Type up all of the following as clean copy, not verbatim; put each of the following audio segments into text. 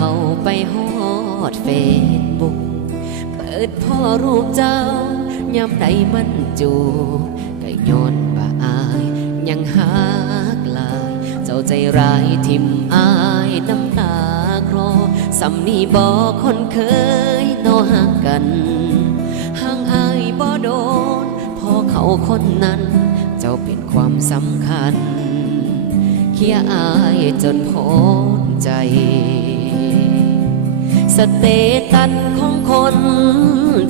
เข้าไปฮอดเฟซบุ๊กเปิดพ่อรูปเจ้ายามใดมันจูก็ย้อนว่าอายยังหากลายเจ้าใจร้ายทิมอายน้ำตาคลอสำนีบอกคนเคยโนหักกันห่างอายบ่โดนพอเขาคนนั้นเจ้าเป็นความสำคัญเคียอายจนพ้นใจสเตตัสของคน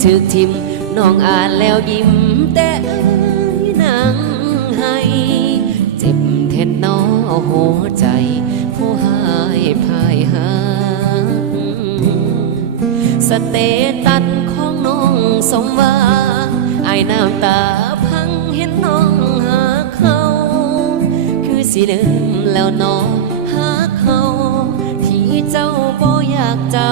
ถึกทิมน้องอ่านแล้วยิ้มแต่เอ้ยนั่งให้เจ็บแทนน้อหัวใจผู้หายพ่ายหาสเตตัสของน้องสมว่าไอ้น้ำตาพังเห็นน้องหาเขาคือสิลืมแล้วน้องหาเขาที่เจ้าบ่อยากจำ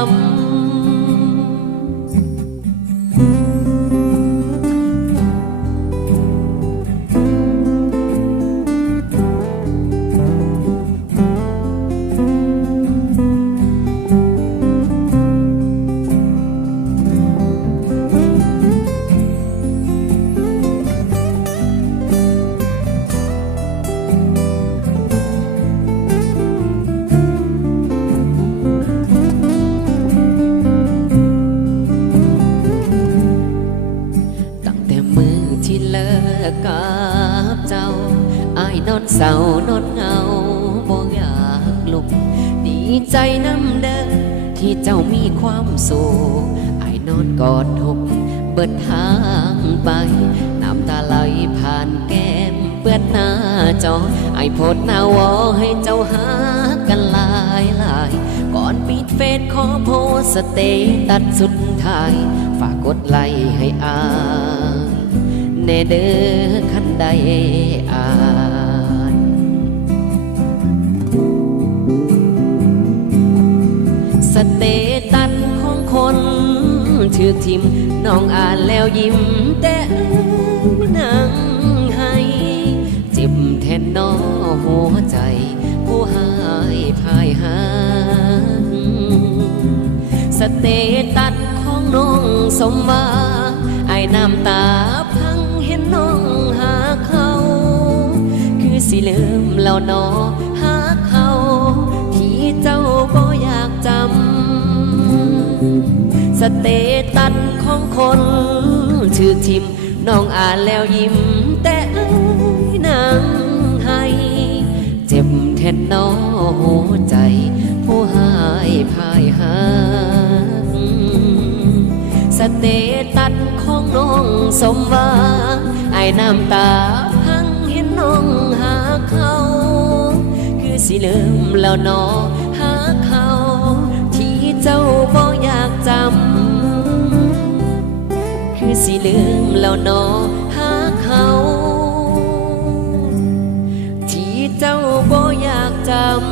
กับเจ้าอ้ายนอนเศร้านอนเหงาบ่อยากลุกดีใจน้ำเด้อที่เจ้ามีความสุขอ้ายนอนกอดทุกเบิดทางไปน้ำตาไหลผ่านแก้มเปื้อนหน้าจออ้ายโพดหน้าวอให้เจ้าหากันหลายก่อนปิดเฟซขอโพสเตตัสสุดท้ายฝากกดไลค์ให้อ้ายแน่เด้อคันใดอ่านสเตตัสของคนถือทิมน้องอ่านแล้วยิ้มแต่นั่งให้เจ็บแทนน้อหัวใจผู้หายพ่ายหาสเตตัสของน้องสมว่าไอ้น้ำตาพังเห็นน้องหาเขาคือสิลืมแล้วน้อหาเขาที่เจ้าบ่อยากจำสเตตัสของคนถือทิมน้องอ่านแล้วยิ้มแต่เอ้ยนั่งให้เจ็บแทนน้อหัวใจผู้หายพ่ายหาสเตตัสของน้องสมว่าไอ้น้ำตาพังเห็นน้องหาเขาคือสิลืมแล้วน้อหาเขาที่เจ้าบ่อยากจำคือสิลืมแล้วน้อหาเขาที่เจ้าบ่อยากจำ